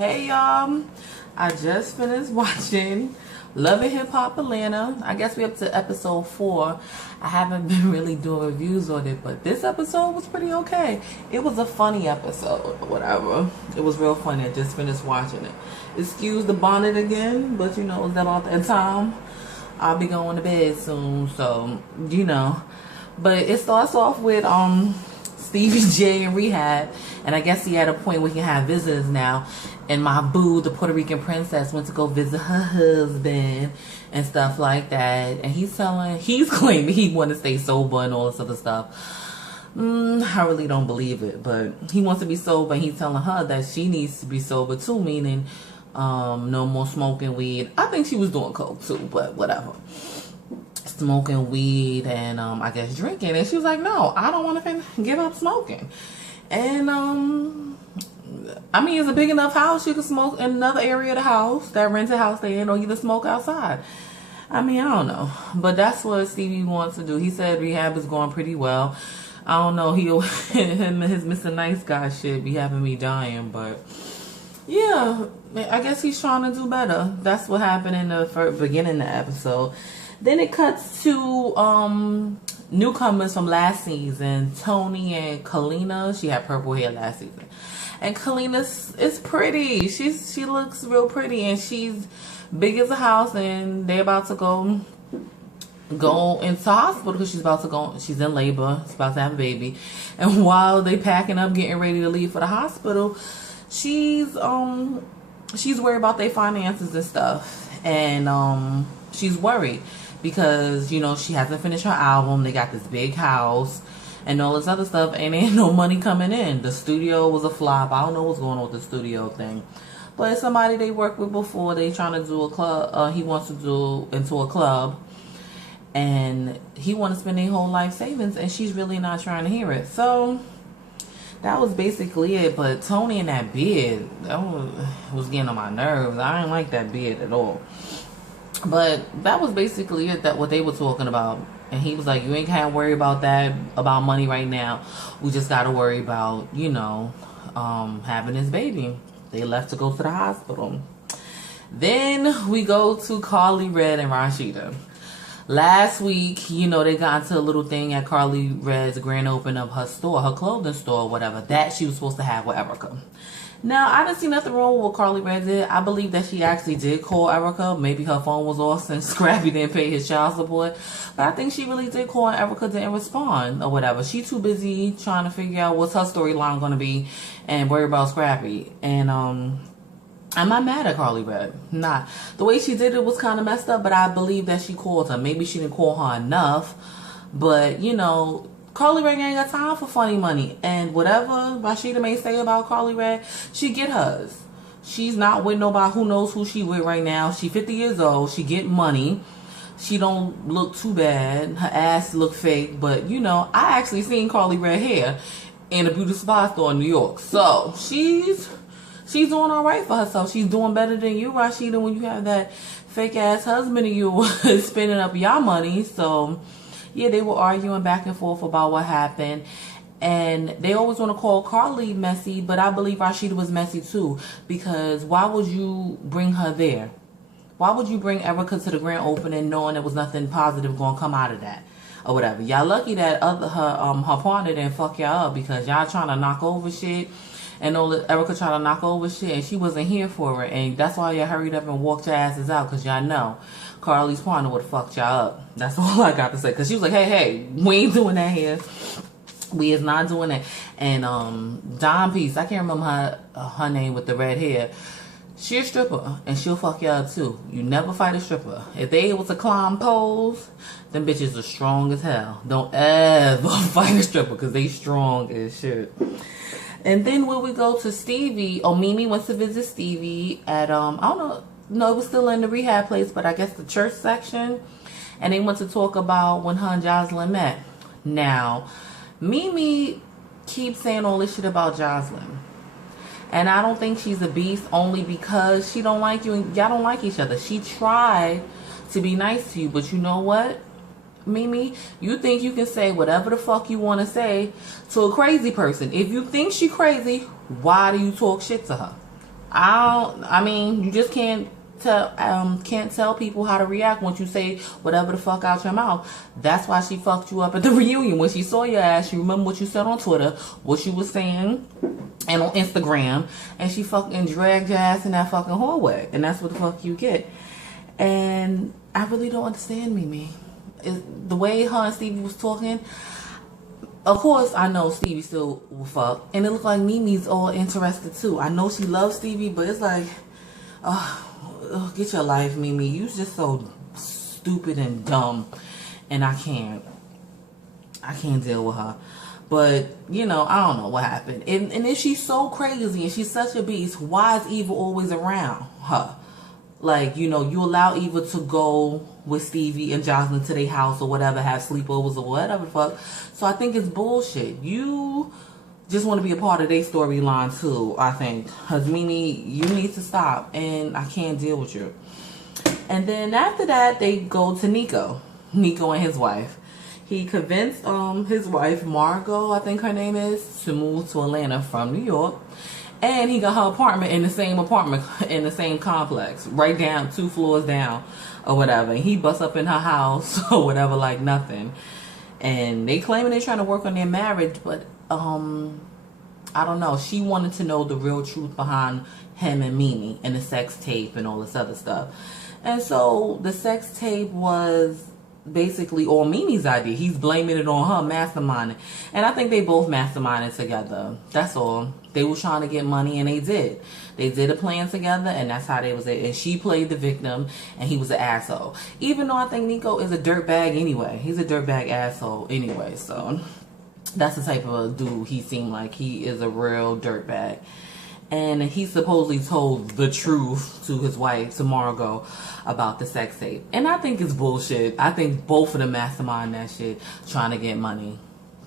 Hey y'all, I just finished watching Love and Hip Hop Atlanta. I guess we're up to episode 4. I haven't been really doing reviews on it, but this episode was pretty okay. It was a funny episode or whatever. It was real funny. I just finished watching it. Excuse the bonnet again, but you know, it's about that time. I'll be going to bed soon, so you know. But it starts off with Stevie J in rehab, and I guess he had a point where he can have visitors now. And my boo, the Puerto Rican princess, went to go visit her husband and stuff like that. And he's claiming he want to stay sober and all this other stuff. I really don't believe it, but he wants to be sober, and he's telling her that she needs to be sober too, meaning no more smoking weed. I think she was doing coke too, but whatever. Smoking weed and I guess drinking, and she was like, no, I don't want to give up smoking. And I mean, it's a big enough house. You can smoke in another area of the house, that rented house they in, or you can smoke outside. I mean, I don't know, but that's what Stevie wants to do. He said rehab is going pretty well. I don't know, him and his Mr. Nice Guy shit be having me dying, but yeah, I guess he's trying to do better. That's what happened in the beginning of the episode. Then it cuts to newcomers from last season, Tony and Kalina. She had purple hair last season. And Kalina is pretty. She looks real pretty, and she's big as a house, and they're about to go into hospital because she's in labor. She's about to have a baby. And while they packing up, getting ready to leave for the hospital, she's worried about their finances and stuff. And she's worried because, you know, she hasn't finished her album. They got this big house and all this other stuff, and ain't no money coming in. The studio was a flop. I don't know what's going on with the studio thing, but it's somebody they worked with before. They trying to do a club. He wants to do into a club, and he want to spend their whole life savings, and she's really not trying to hear it. So that was basically it. But Tony and that beard, that was getting on my nerves. I didn't like that beard at all. But that was basically it, that what they were talking about. And he was like, you ain't can't worry about that, about money right now. We just got to worry about, you know, having his baby. They left to go to the hospital. Then we go to Carly Red and Rashida. Last week, you know, they got into a little thing at Carly Red's grand opening of her store, her clothing store, whatever, that she was supposed to have with Erica. Now, I didn't see nothing wrong with what Carly Red did. I believe that she actually did call Erica. Maybe her phone was off since Scrappy didn't pay his child support. But I think she really did call, and Erica didn't respond or whatever. She too busy trying to figure out what's her storyline going to be and worry about Scrappy. And I'm not mad at Carly Red. Not. The way she did it was kind of messed up, but I believe that she called her. Maybe she didn't call her enough. But, you know, Carly Red ain't got time for funny money. And whatever Rashida may say about Carly Red, she get hers. She's not with nobody who knows who she with right now. She 50 years old. She get money. She don't look too bad. Her ass look fake. But, you know, I actually seen Carly Red hair in a beauty supply store in New York. So, she's doing all right for herself. She's doing better than you, Rashida, when you have that fake ass husband of you spending up your money. So yeah, they were arguing back and forth about what happened. And they always want to call Carly messy, but I believe Rashida was messy too. Because why would you bring her there? Why would you bring Erica to the grand opening knowing there was nothing positive going to come out of that? Or whatever. Y'all lucky that her partner didn't fuck y'all up, because y'all trying to knock over shit. And Erica tried to knock over shit, and she wasn't here for it. And that's why y'all hurried up and walked your asses out, because y'all know Carly's partner would have fucked y'all up. That's all I got to say. Because she was like, hey, we ain't doing that here. We is not doing that. And Don Peace, I can't remember her name with the red hair. She a stripper, and she'll fuck y'all too. You never fight a stripper. If they able to climb poles, them bitches are strong as hell. Don't ever fight a stripper, because they strong as shit. And then when we go to Stevie, Mimi went to visit Stevie at, I don't know, no, it was still in the rehab place, but I guess the church section. And they went to talk about when her and Jocelyn met. Now, Mimi keeps saying all this shit about Jocelyn. And I don't think she's a beast only because she don't like you and y'all don't like each other. She tried to be nice to you, but you know what, Mimi? You think you can say whatever the fuck you want to say to a crazy person. If you think she crazy, why do you talk shit to her? I mean, you just can't tell people how to react once you say whatever the fuck out your mouth. That's why she fucked you up at the reunion. When she saw your ass, she remember what you said on Twitter, what you was saying, and on Instagram, and she fucking dragged your ass in that fucking hallway. And that's what the fuck you get. And I really don't understand Mimi. The way her and Stevie was talking, of course, I know Stevie still will fuck. And it looked like Mimi's all interested too. I know she loves Stevie, but it's like, get your life, Mimi. You just so stupid and dumb. And I can't deal with her. But, you know, I don't know what happened. And if she's so crazy and she's such a beast, why is Eva always around her? Like, you know, you allow Eva to go with Stevie and Jocelyn to their house or whatever, have sleepovers or whatever the fuck. So I think it's bullshit. You just want to be a part of their storyline too, I think. Because Mimi, you need to stop. And I can't deal with you. And then after that, they go to Nico. Nico and his wife. He convinced his wife, Margot, I think her name is, to move to Atlanta from New York. And he got her apartment in the same complex, right down 2 floors down or whatever. And he busts up in her house or whatever like nothing. And they claiming they're trying to work on their marriage, but I don't know. She wanted to know the real truth behind him and Mimi and the sex tape and all this other stuff. And so the sex tape was basically all Mimi's idea. He's blaming it on her, masterminding. And I think they both masterminded together. That's all. They were trying to get money, and they did. They did a plan together, and that's how they was it. And she played the victim, and he was an asshole. Even though I think Nico is a dirtbag anyway. He's a dirtbag asshole anyway. So that's the type of dude he seemed like. He is a real dirtbag. And he supposedly told the truth to his wife, to Margot, about the sex tape. And I think it's bullshit. I think both of them mastermind that shit, trying to get money.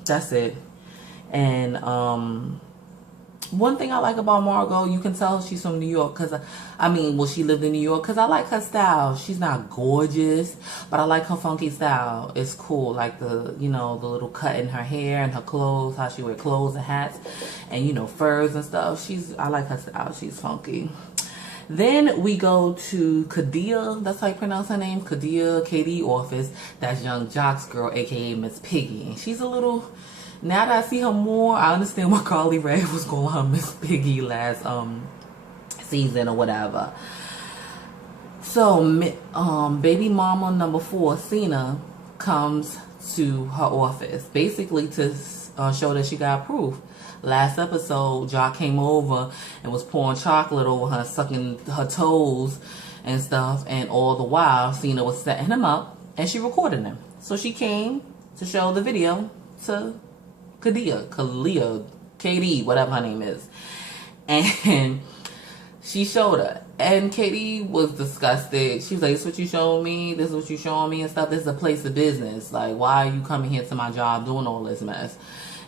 That's it. And one thing I like about Margot, you can tell she's from New York. Because, she lived in New York. Because I like her style. She's not gorgeous, but I like her funky style. It's cool. Like the little cut in her hair and her clothes, how she wear clothes and hats. And, furs and stuff. I like her style. She's funky. Then we go to Kadia. That's how you pronounce her name. Kadia, KD office. That's Young Jock's girl, a.k.a. Miss Piggy. And she's a little... Now that I see her more, I understand why Carly Rae was calling her Miss Piggy last season or whatever. So, baby mama number 4, Cena, comes to her office, basically to show that she got proof. Last episode, Jock came over and was pouring chocolate over her, sucking her toes and stuff, and all the while, Cena was setting him up, and she recorded him. So she came to show the video to Kalia, KD, whatever her name is. And she showed her. And KD was disgusted. She was like, this is what you showing me? This is what you showing me and stuff? This is a place of business. Like, why are you coming here to my job doing all this mess?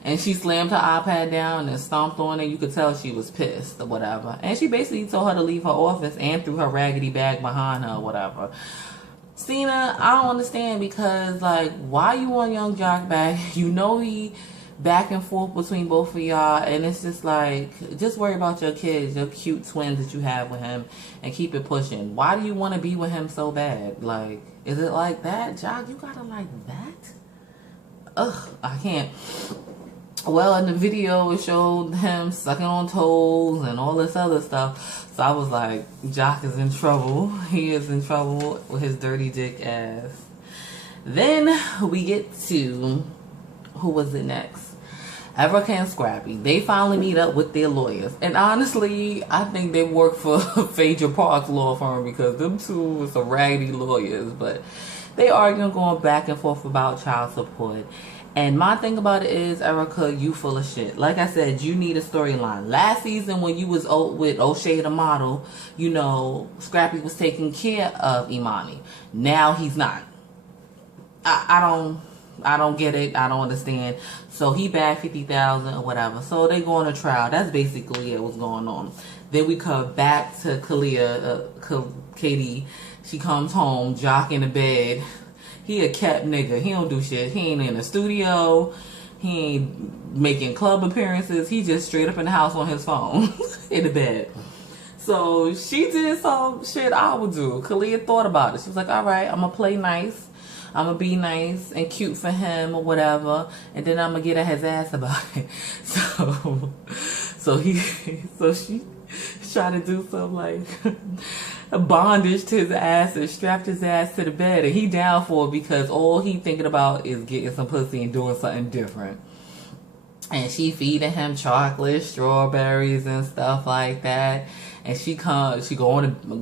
And she slammed her iPad down and stomped on it. You could tell she was pissed or whatever. And she basically told her to leave her office and threw her raggedy bag behind her or whatever. Cena, I don't understand because, like, why you want Young Jock back? You know he... back and forth between both of y'all, and it's just like, just worry about your kids, your cute twins that you have with him, and keep it pushing. Why do you want to be with him so bad? Like, is it like that, Jock? You gotta like that? Ugh, I can't. Well, in the video, it showed him sucking on toes and all this other stuff. So I was like, Jock is in trouble. He is in trouble with his dirty dick ass. Then we get to, who was it next? Erica and Scrappy. They finally meet up with their lawyers. And honestly, I think they work for Phaedra Park's law firm because them two are some raggedy lawyers. But they arguing, going back and forth about child support. And my thing about it is, Erica, you full of shit. Like I said, you need a storyline. Last season when you was with O'Shea the model, Scrappy was taking care of Imani. Now he's not. I don't get it. I don't understand. So he bagged $50,000 or whatever. So they go on a trial. That's basically it, what's going on. Then we come back to Katie. She comes home, Jock in the bed. He a kept nigga. He don't do shit. He ain't in the studio. He ain't making club appearances. He just straight up in the house on his phone in the bed. So she did some shit I would do. Kalia thought about it. She was like, all right, I'm going to play nice. I'm going to be nice and cute for him or whatever. And then I'm going to get at his ass about it. So she tried to do some like bondage to his ass and strapped his ass to the bed. And he down for it because all he thinking about is getting some pussy and doing something different. And she feeding him chocolate, strawberries, and stuff like that. And she go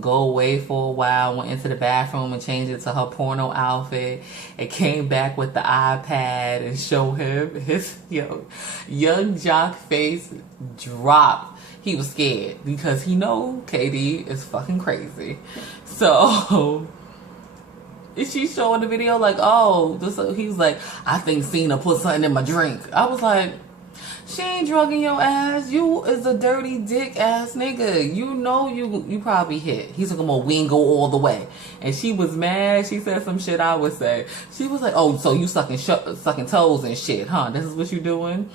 away for a while, went into the bathroom and changed it to her porno outfit, and came back with the iPad and showed him his young jock face drop. He was scared because he know KD is fucking crazy. So she showing the video like, oh, he was like, I think Cena put something in my drink. I was like, she ain't drugging your ass. You is a dirty dick ass nigga. You know you probably hit. He's like, well, we ain't go all the way. And she was mad. She said some shit I would say. She was like, oh, so you sucking toes and shit, huh? This is what you doing?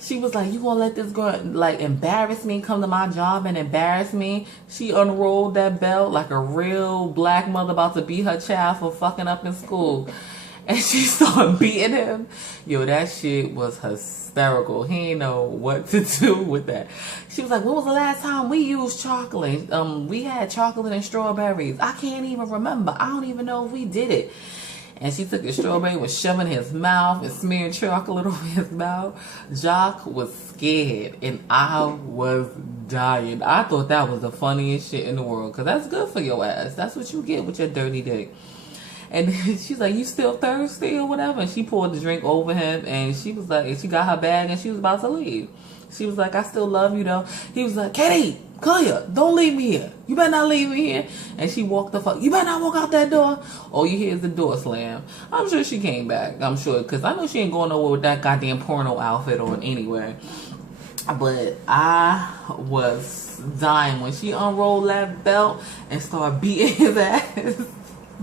She was like, you gonna let this girl like embarrass me, come to my job and embarrass me? She unrolled that belt like a real black mother about to beat her child for fucking up in school. And she started beating him. Yo, that shit was hysterical. He ain't know what to do with that. She was like, when was the last time we used chocolate? We had chocolate and strawberries. I can't even remember. I don't even know if we did it. And she took the strawberry, was shoving in his mouth and smearing chocolate over his mouth. Jock was scared and I was dying. I thought that was the funniest shit in the world because that's good for your ass. That's what you get with your dirty dick. And she's like, you still thirsty or whatever? And she poured the drink over him and she was like, and she got her bag and she was about to leave. She was like, I still love you though. He was like, Katie, Kalia, don't leave me here. You better not leave me here. And she walked the fuck, you better not walk out that door. All you hear is the door slam. I'm sure she came back. I'm sure, because I know she ain't going nowhere with that goddamn porno outfit on anyway. But I was dying when she unrolled that belt and started beating his ass.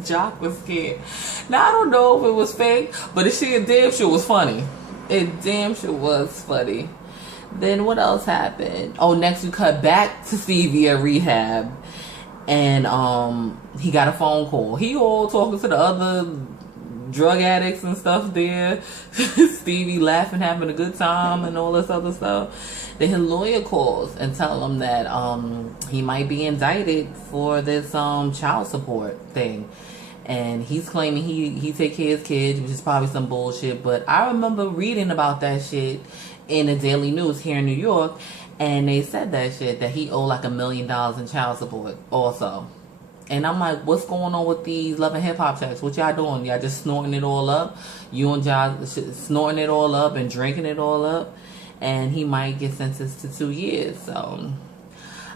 Jock was scared. Now I don't know if it was fake, but it damn sure was funny. It damn sure was funny. Then what else happened? Oh, next we cut back to Stevie at rehab, and he got a phone call. He all talking to the other drug addicts and stuff there. Stevie laughing, having a good time, and all this other stuff. Then his lawyer calls and tell him that he might be indicted for this child support thing. And he's claiming he take care of his kids, which is probably some bullshit. But I remember reading about that shit in the Daily News here in New York. And they said that shit, that he owed like $1 million in child support also. And I'm like, what's going on with these Love and Hip Hop checks? What y'all doing? Y'all just snorting it all up? You and y'all snorting it all up and drinking it all up? And he might get sentenced to 2 years. So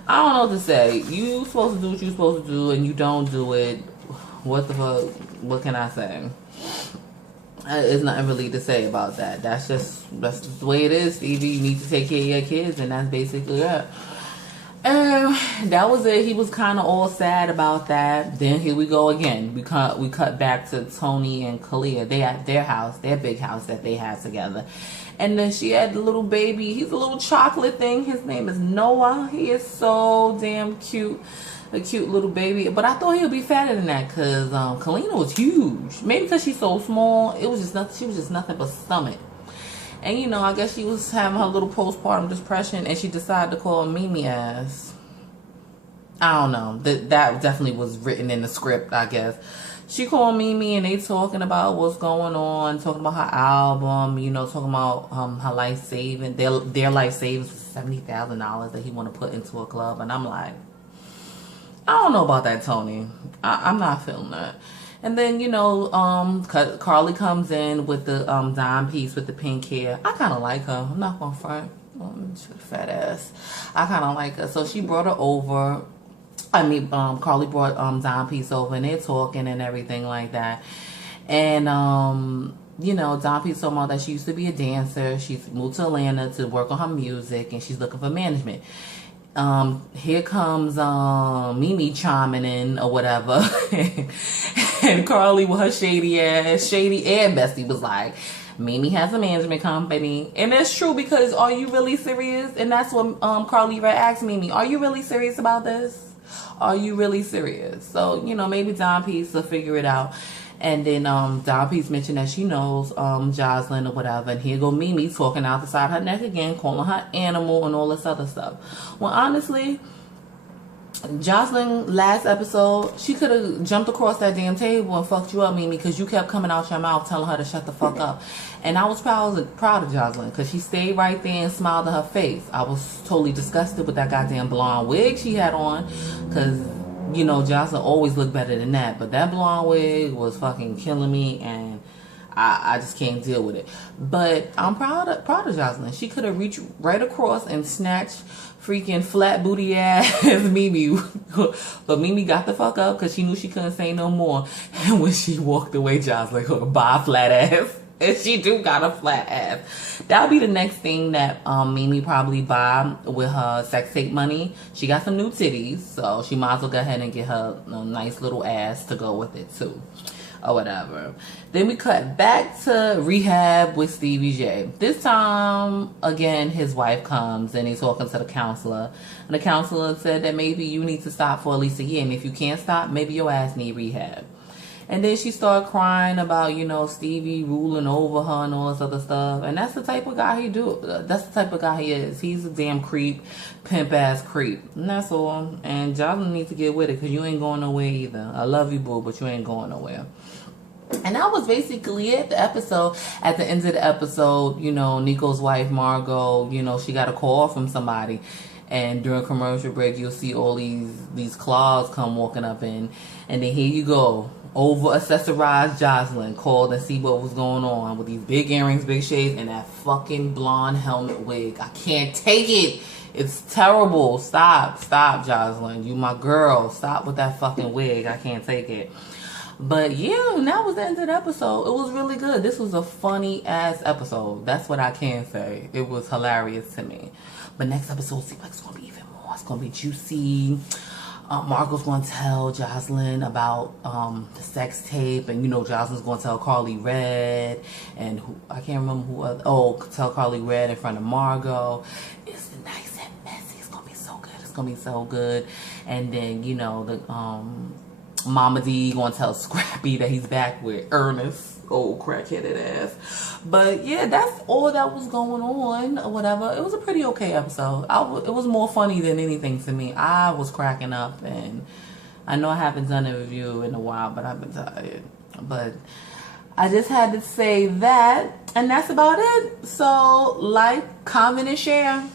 I don't know what to say. You supposed to do what you're supposed to do and you don't do it. What the fuck? What can I say? There's nothing really to say about that. That's just the way it is, Stevie. You need to take care of your kids, and that's basically it. And that was it. He was kind of all sad about that. Then here we go again. We cut back to Tony and Kalia. They at their house, their big house that they had together. And then she had the little baby. He's a little chocolate thing. His name is Noah. He is so damn cute. A cute little baby. But I thought he would be fatter than that because Kalina was huge. Maybe because she's so small, it was just nothing. She was just nothing but stomach. And you know, I guess she was having her little postpartum depression, and she decided to call Mimi ass. I don't know. That definitely was written in the script, I guess. She called Mimi, and they talking about what's going on, talking about her album, you know, talking about her life saving, their life savings was $70,000 that he want to put into a club, and I'm like, I don't know about that, Tony. I'm not feeling that. And then, you know, Carly comes in with the dime piece with the pink hair. I kind of like her. I'm not going to front. She's a fat ass. I kind of like her. So she brought her over. Carly brought dime piece over, and they're talking and everything like that. And, you know, dime piece talking about that she used to be a dancer. She's moved to Atlanta to work on her music, and she's looking for management. Here comes Mimi chiming in or whatever. And Carly with her shady ass, Shady and Bestie was like, Mimi has a management company. And it's true, because are you really serious? And that's what Carly Red asked Mimi. Are you really serious about this? Are you really serious? So, you know, maybe Don Peace will figure it out. And then Don Peace mentioned that she knows Jocelyn or whatever. And here go Mimi talking out the side of her neck again, calling her animal and all this other stuff. Well, honestly, Jocelyn, last episode, she could have jumped across that damn table and fucked you up, Mimi, because you kept coming out your mouth telling her to shut the fuck up. And I was proud of Jocelyn, because she stayed right there and smiled at her face. I was totally disgusted with that goddamn blonde wig she had on, because, you know, Jocelyn always looked better than that. But that blonde wig was fucking killing me, and I just can't deal with it. But I'm proud of Jocelyn. She could have reached right across and snatched freaking flat booty ass Mimi. But Mimi got the fuck up because she knew she couldn't say no more. And when she walked away, Jocelyn could buy a flat ass. And she do got a flat ass. That'll be the next thing that Mimi probably buy with her sex tape money. She got some new titties, so she might as well go ahead and get her a nice little ass to go with it too. Or whatever. Then we cut back to rehab with Stevie J. This time, again, his wife comes and he's talking to the counselor. And the counselor said that maybe you need to stop for at least a year. And if you can't stop, maybe your ass need rehab. And then she started crying about, you know, Stevie ruling over her and all this other stuff. And that's the type of guy he do. That's the type of guy he is. He's a damn creep, pimp ass creep. And that's all. And Jocelyn needs to get with it, because you ain't going nowhere either. I love you, boo, but you ain't going nowhere. And that was basically it, the episode. At the end of the episode, you know, Nico's wife, Margot, you know, she got a call from somebody. And during commercial break, you'll see all these claws come walking up in. And then here you go. Over-accessorized Jocelyn called and see what was going on with these big earrings, big shades, and that fucking blonde helmet wig. I can't take it. It's terrible. Stop, Jocelyn. You my girl. Stop with that fucking wig. I can't take it. But yeah, that was the end of the episode. It was really good. This was a funny ass episode. That's what I can say. It was hilarious to me. But next episode seems like it's gonna be even more. It's gonna be juicy. Margot's gonna tell Jocelyn about the sex tape, and you know Jocelyn's gonna tell Carly Red, and I can't remember who other. Oh, tell Carly Red in front of Margot. It's nice and messy. It's gonna be so good. It's gonna be so good. And then you know the Mama D gonna tell Scrappy that he's back with Ernest, old crackheaded ass. But yeah, that's all that was going on or whatever. It was a pretty okay episode. It was more funny than anything to me. I was cracking up, and I know I haven't done a review in a while, but I've been tired. But I just had to say that, and that's about it. So like, comment, and share.